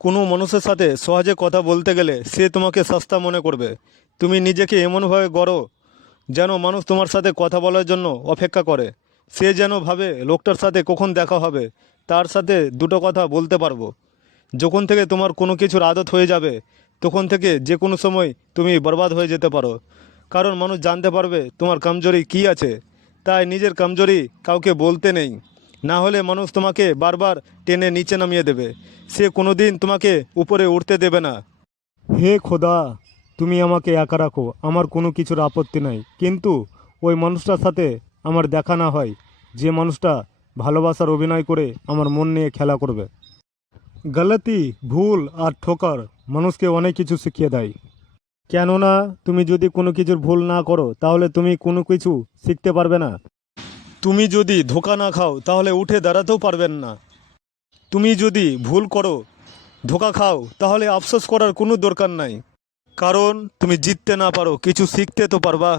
কোনো মানুষের সাথে সহজে কথা বলতে গেলে সে তোমাকে সস্তা মনে করবে। তুমি নিজেকে এমনভাবে গড়ো যেন মানুষ তোমার সাথে কথা বলার জন্য অপেক্ষা করে। সে যেন ভাবে লোকটার সাথে কখন দেখা হবে, তার সাথে দুটো কথা বলতে পারবো। যখন থেকে তোমার কোনো কিছুর আদত হয়ে যাবে, তখন থেকে যে কোনো সময় তুমি বরবাদ হয়ে যেতে পারো। কারণ মানুষ জানতে পারবে তোমার কমজোরি কী আছে। তাই নিজের কমজোরি কাউকে বলতে নেই, না হলে মানুষ তোমাকে বারবার টেনে নিচে নামিয়ে দেবে। সে কোনোদিন তোমাকে উপরে উঠতে দেবে না। হে খোদা, তুমি আমাকে একা রাখো, আমার কোনো কিছুর আপত্তি নাই, কিন্তু ওই মানুষটার সাথে আমার দেখা না হয়, যে মানুষটা ভালোবাসার অভিনয় করে আমার মন নিয়ে খেলা করবে। গলতি, ভুল আর ঠোকর মানুষকে অনেক কিছু শিখিয়ে দেয়। কেননা তুমি যদি কোনো কিছুর ভুল না করো, তাহলে তুমি কোনো কিছু শিখতে পারবে না। তুমি যদি ধোঁকা না খাও, তাহলে উঠে দাঁড়াতেও পারবেন না। তুমি যদি ভুল করো, ধোঁকা খাও, তাহলে আফসোস করার কোনো দরকার নাই। কারণ তুমি জিততে না পারো, কিছু শিখতে তো পারবা।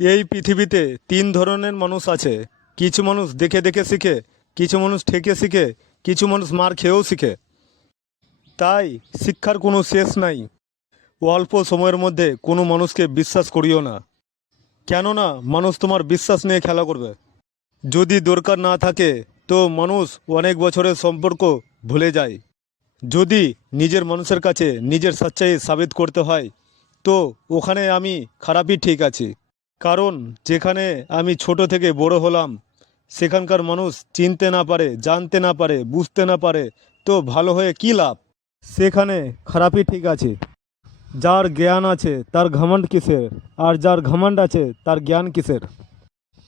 এই পৃথিবীতে তিন ধরনের মানুষ আছে। কিছু মানুষ দেখে দেখে শিখে, কিছু মানুষ ঠেকে শিখে, কিছু মানুষ মার খেয়েও শিখে। তাই শিক্ষার কোনো শেষ নাই। অল্প সময়ের মধ্যে কোনো মানুষকে বিশ্বাস করিও না, কেননা মানুষ তোমার বিশ্বাস নিয়ে খেলা করবে। যদি দরকার না থাকে, তো মানুষ অনেক বছরের সম্পর্ক ভুলে যায়। যদি নিজের মানুষের কাছে নিজের সচ্চাই সাবিত করতে হয়, তো ওখানে আমি খারাপই ঠিক আছি। কারণ যেখানে আমি ছোট থেকে বড় হলাম, সেখানকার মানুষ চিনতে না পারে, জানতে না পারে, বুঝতে না পারে, তো ভালো হয়ে কী লাভ? সেখানে খারাপই ঠিক আছে। যার জ্ঞান আছে তার ঘমণ্ড কিসের, আর যার ঘমণ্ড আছে তার জ্ঞান কিসের?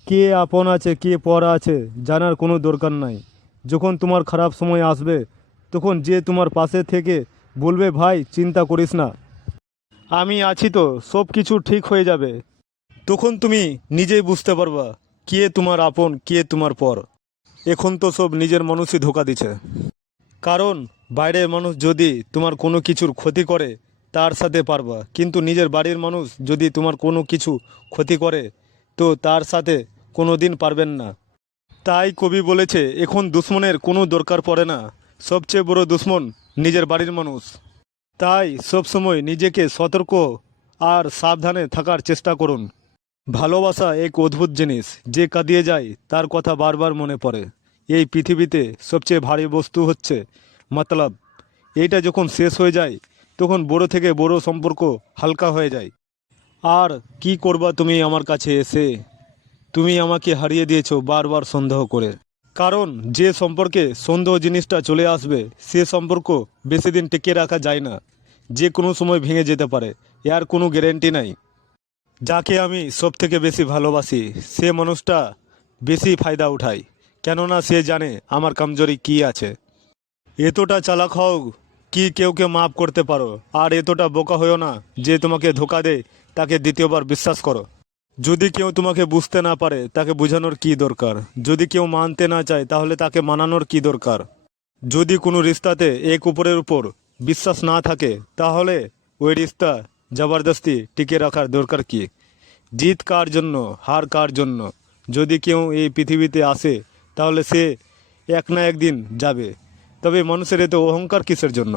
কে আপন আছে কে পর আছে জানার কোনো দরকার নাই। যখন তোমার খারাপ সময় আসবে, তখন যে তোমার পাশে থেকে বলবে, ভাই চিন্তা করিস না, আমি আছি তো, সব কিছু ঠিক হয়ে যাবে, তখন তুমি নিজেই বুঝতে পারবা কে তোমার আপন কে তোমার পর। এখন তো সব নিজের মানুষই ধোঁকা দিচ্ছে। কারণ বাইরের মানুষ যদি তোমার কোনো কিছুর ক্ষতি করে, তার সাথে পারবা, কিন্তু নিজের বাড়ির মানুষ যদি তোমার কোনো কিছু ক্ষতি করে, তো তার সাথে কোনো দিন পারবেন না। তাই কবি বলেছে, এখন দুশ্মনের কোনো দরকার পড়ে না, সবচেয়ে বড় দুশ্মন নিজের বাড়ির মানুষ। তাই সবসময় নিজেকে সতর্ক আর সাবধানে থাকার চেষ্টা করুন। ভালোবাসা এক অদ্ভুত জিনিস, যে কাঁদিয়ে যায় তার কথা বারবার মনে পড়ে। এই পৃথিবীতে সবচেয়ে ভারী বস্তু হচ্ছে মতলব। এইটা যখন শেষ হয়ে যায়, তখন বড় থেকে বড় সম্পর্ক হালকা হয়ে যায়। আর কি করবা তুমি আমার কাছে এসে? তুমি আমাকে হারিয়ে দিয়েছো বারবার সন্দেহ করে। কারণ যে সম্পর্কে সন্দেহ জিনিসটা চলে আসবে, সে সম্পর্ক বেশি দিন টিকিয়ে রাখা যায় না, যে কোনো সময় ভেঙে যেতে পারে, এর কোনো গ্যারেন্টি নাই। যাকে আমি সব থেকে বেশি ভালোবাসি, সে মানুষটা বেশি ফায়দা উঠায়, কেননা সে জানে আমার কমজোরি কী আছে। এতটা চালাক হও কি কেউকে মাফ করতে পারো, আর এতটা বোকা হয়েও না যে তোমাকে ধোকা দেয় তাকে দ্বিতীয়বার বিশ্বাস করো। যদি কেউ তোমাকে বুঝতে না পারে, তাকে বোঝানোর কী দরকার? যদি কেউ মানতে না চায়, তাহলে তাকে মানানোর কী দরকার? যদি কোনো রিস্তাতে এক উপরের উপর বিশ্বাস না থাকে, তাহলে ওই রিস্তা জবরদস্তি টিকে রাখার দরকার কী? জিত কার জন্য, হার কার জন্য? যদি কেউ এই পৃথিবীতে আসে, তাহলে সে এক না একদিন যাবে। তবে মানুষের এত অহংকার কিসের জন্য?